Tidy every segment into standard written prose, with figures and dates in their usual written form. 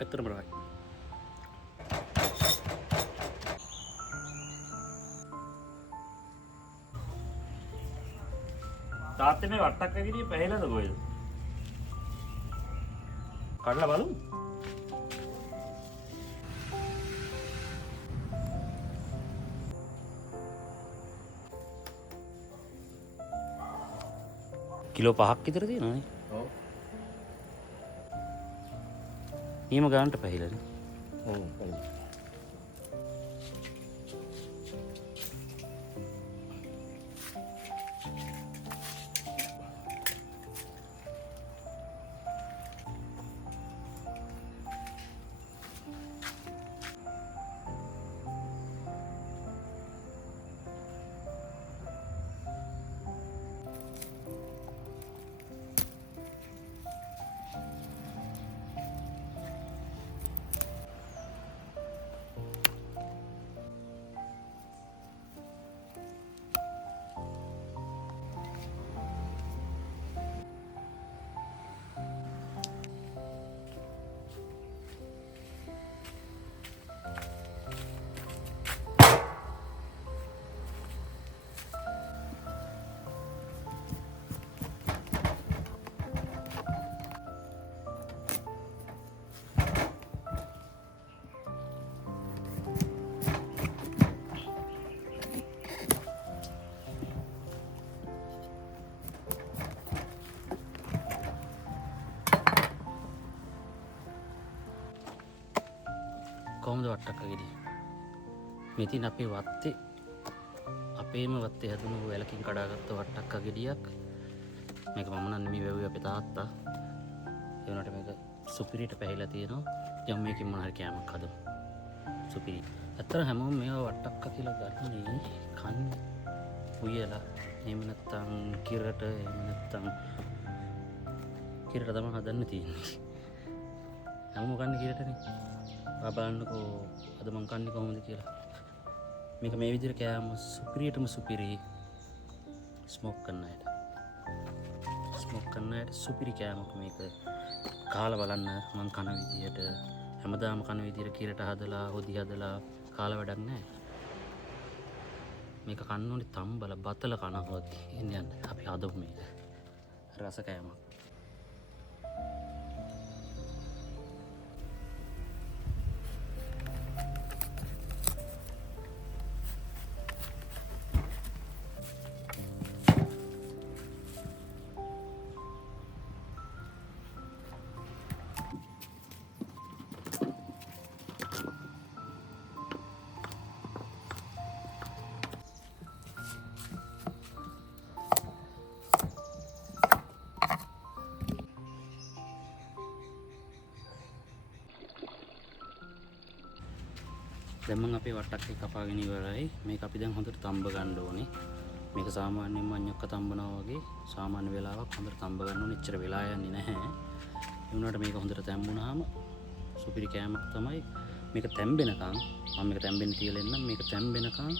ඇත්තටම රහයි. තාත්තේ මේ වට්ටක්ක ගෙඩිය පැහිලාද කොහෙද? කඩලා බලමු. කිලෝ 5ක් විතර තියෙනවානේ. ඔව්. ඊම ගන්නට පැහිලානේ. ඔව් පැහිලා. කොහොමද වට්ටක්ක ගෙඩිය? මේ තියෙන අපේ වත්තේ අපේම වත්තේ හැදුණු වැලකින් කඩාගත්ත වට්ටක්ක ගෙඩියක්. මේක මම නම් නෙමෙයි වැව්වේ අපේ තාත්තා. ඒ වුණාට මේක සුපිරියට පැහිලා තියෙනවා. දැන් මේකෙන් මොන හරි කෑමක් හදමු. සුපිරි. ඇත්තට හැමෝම මේවා වට්ටක්ක කියලා ගන්නේ කන්නේ උයලා. එහෙම නැත්නම් කිරට, එහෙම නැත්නම් කිරට තමයි හදන්න තියෙන්නේ. හැමෝම කන්නේ කිරටනේ. බලන්නකෝ අද මං කන්නේ කොහොමද කියලා. මේක මේ විදිහට කෑම සුපිරියටම සුපිරි ස්මෝක් කරන අයට සුපිරි කෑමක් මේක. කාලා බලන්න මං කන විදියට හැමදාම කන විදියට කිරට හදලා හොදි හදලා කාලා වැඩක් නැහැ. මේක කන්න ඕනේ තම්බල බතල කන හොදි. එන්න අපි හදමු මේක. රස කෑමක්. දැන් මම අපේ වට්ටක්කේ කපාගෙන ඉවරයි. මේක අපි දැන් හොඳට තම්බ ගන්න ඕනේ. මේක සාමාන්‍යයෙන් මඤ්ඤොක්ක තම්බනවා වගේ සාමාන්‍ය වෙලාවක් හොඳට තම්බ ගන්න ඕනේ. එච්චර වෙලා යන්නේ නැහැ. ඒ වුණාට මේක හොඳට තැම්බුණාම සුපිරි කෑමක් තමයි. මේක තැම්බෙනකන් මම මේක තැම්බෙන්න තියලා එන්නම්. මේක තැම්බෙනකන්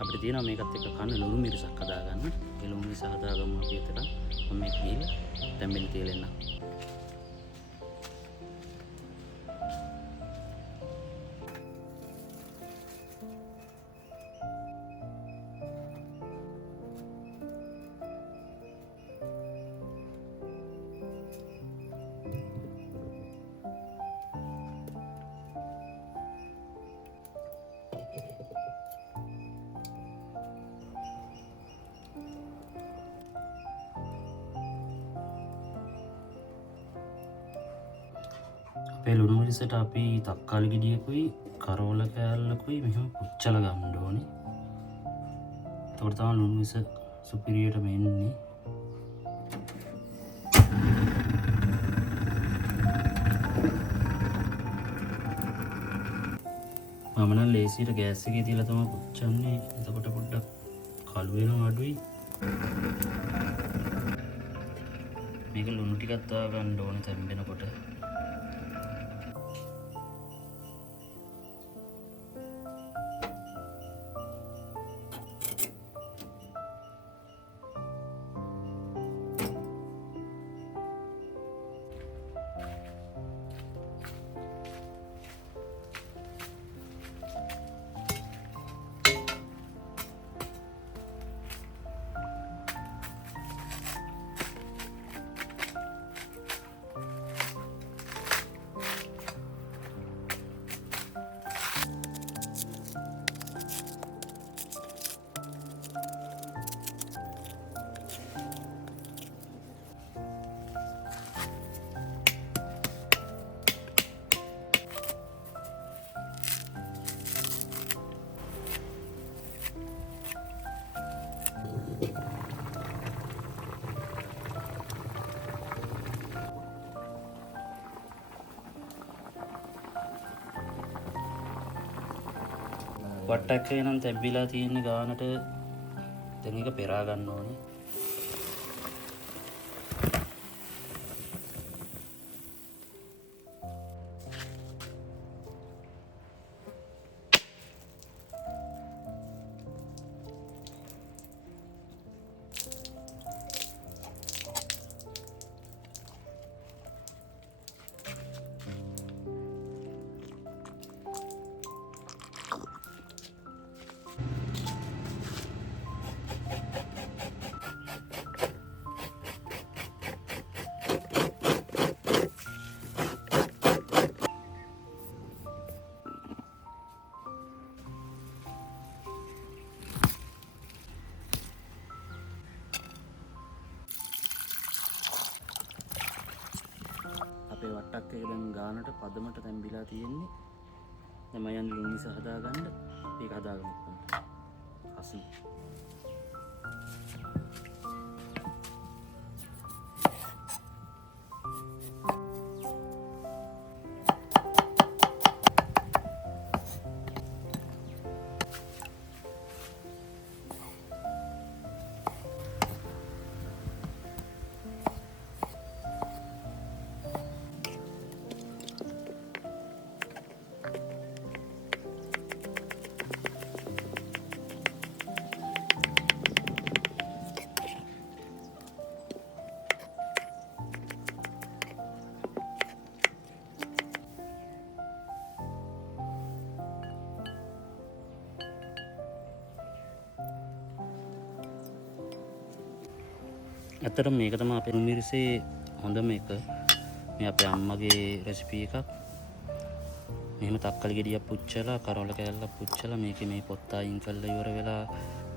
අපිට තියෙනවා මේකත් එක්ක කන්න ලුණු මිරිසක් හදාගන්න. ඒ ලුණු මිරිස හදාගමු අපි එතන. මම මේක ගිහලා තැම්බෙන්න තියලා එන්නම්. අපේ ලුණු මිරිසට අපි තක්කාලි ගෙඩියකුයි කරෝල කෑල්ලකුයි මෙහෙම පුච්චලා ගන්න ඕනේ. එතකොට තමයි ලුණු මිරිස සුපිරියටම එන්නේ. මම නම් ලේසියට ගෑස් එකේ තියලා තමයි පුච්චන්නේ. එතකොට පොඩ්ඩක් කළු වෙනවා අඩුයි. මේක ලුණු ටිකක් දාලා ගන්න ඕනේ තැම්බෙනකොට. වට්ටක් එකේ නම් තැබිලා තියෙන ගානට දැන් එක පෙරා ගන්න ඕනේ. අපේ වට්ටක් එක දැන් ගානට පදමට තැම්බිලා තියෙන්නේ. දැන් මම යන්නේ ලුණු මිස හදාගන්න. ඒක හදාගමු. අසන. ඇත්තටම මේක තමයි අපේ ලුණු මිරිසේ හොඳම එක. මේ අපේ අම්මගේ රෙසිපි එකක්. මෙහෙම තක්කලි ගෙඩියක් පුච්චලා කරවල කෑල්ලක් පුච්චලා මේකේ මේ පොත්ත අයින් කරලා ඉවර වෙලා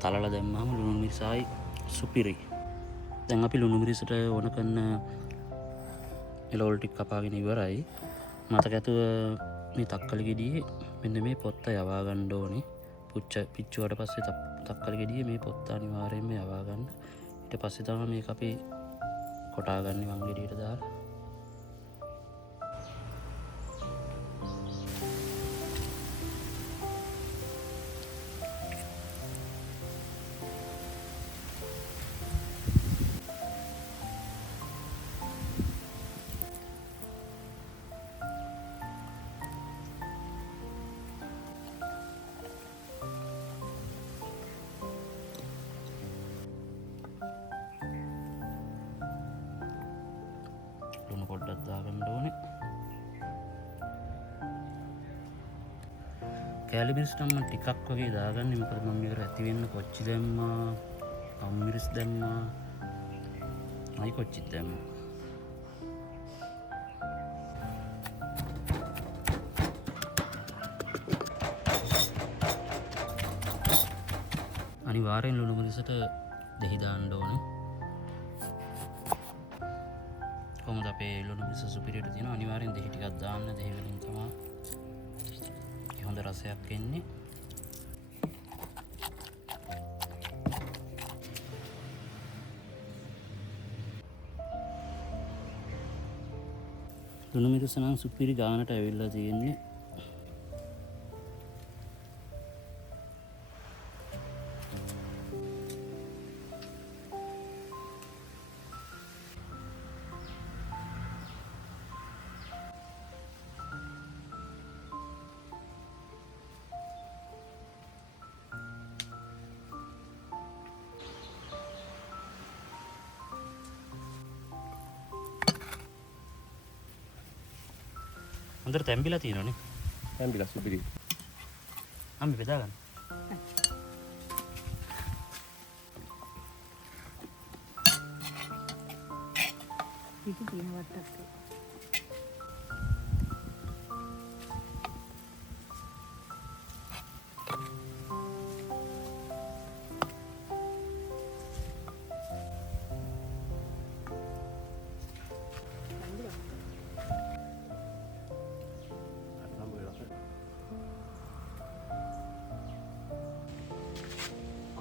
තලලා දැම්මම ලුණු මිරිසයි සුපිරි. දැන් අපි ලුණු මිරිසට ඕන කරන එළවලු ටික කපාගෙන ඉවරයි. මතක ඇතුව මේ තක්කලි ගෙඩියේ මෙන්න මේ පොත්ත යවා ගන්න ඕනේ. පිච්චුවට පස්සේ තක්කලි ගෙඩියේ මේ පොත්ත අනිවාර්යයෙන්ම යවා ගන්න. ඊට පස්සේ තමයි මේක අපි කොටා ගන්න වං ගෙඩියට දාලා. ලුණු පොඩ්ඩක් දාගන්න ඕනේ. කෑලි මිරිස් නම් මම ටිකක් වගේ දාගන්නේ. මොකද මම මේකට ඇති වෙන්න කොච්චි දැම්මා, අම් මිරිස් දැම්මා, අයි කොච්චිත් දැම්මා. අනිවාර්යෙන් ලුණු මිරිසට දෙහි දාන්න ඕනේ. කොහොමද අපේ ලුණු මිරිස සුපිරියට තියෙනවා. අනිවාර්යෙන් දෙහි ටිකක් දාන්න. දෙහි වලින් තමයි හොඳ රසයක් එන්නේ. ලුණු මිරිස නම් සුපිරි ගානට ඇවිල්ලා තියෙන්නේ. හොඳට තැම්බිලා තියෙනවනේ. තැම්බිලා සුපිරි. අම්මි බෙදා ගන්න. ඒක තියෙන වට්ටක්.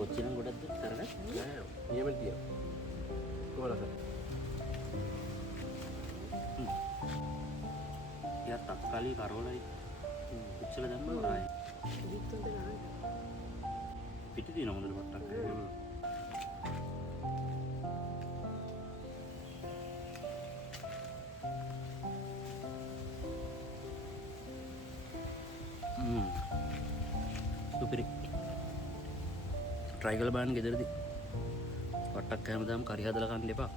කොච්චිනම් ගොඩක්ද කරගන්න? නෑ නියමෙන් තියන්න. කොහොමද? යා තක්කාලි කරවලයි පුච්චල දැම්ම ආයි විත් හොඳ නාන්න. පිටි තියෙන හොඳට වට්ටක් සුපිරි ට්‍රයි කරලා බලන්න ගෙදරදී වට්ටක් හැමදාම කරි හදලා කන්න එපා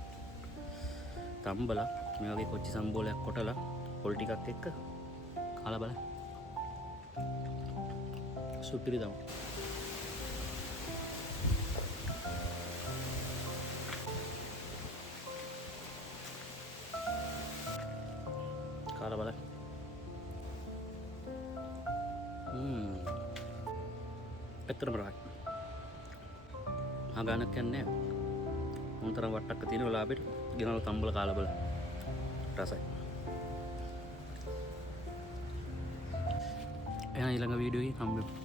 තම්බලා මේ වගේ කොච්චි සම්බෝලයක් කොටලා පොල් ටිකක් එක්ක කාලා බලන්න සුපිරි තමයි කාලා බලන්න ඇත්තටම රාජ් ආගානක් යන්නේ මොන්තරම් වට්ටක්ක තියෙන ලාභෙට ගෙනල්ලා තම්බල කාලා බලන්න රසයි එහෙනම් ඊළඟ වීඩියෝ එකේ හම්බෙමු